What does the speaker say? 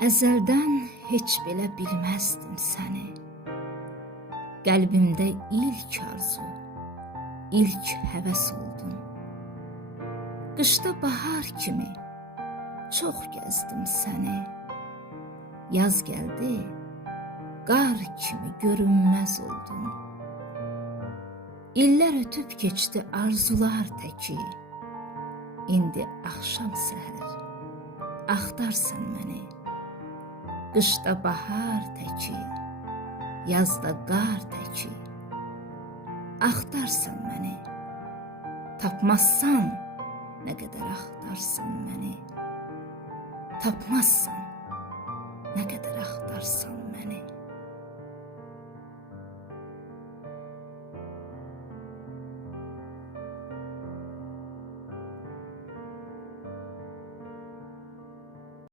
Əzəldən heç belə bilməzdim səni. Qəlbimdə ilk arzu, ilk həvəs oldun. Qışda bahar kimi çox gəzdim səni. Yaz gəldi, qar kimi görünməz oldun. İllər ötüb keçdi arzular təki. İndi axşam səhər axtarsan məni. Qışda bahar təki, yazda qar təki. Axtarsan məni, tapmazsan nə qədər axtarsan məni. Tapmazsan nə qədər axtarsan məni.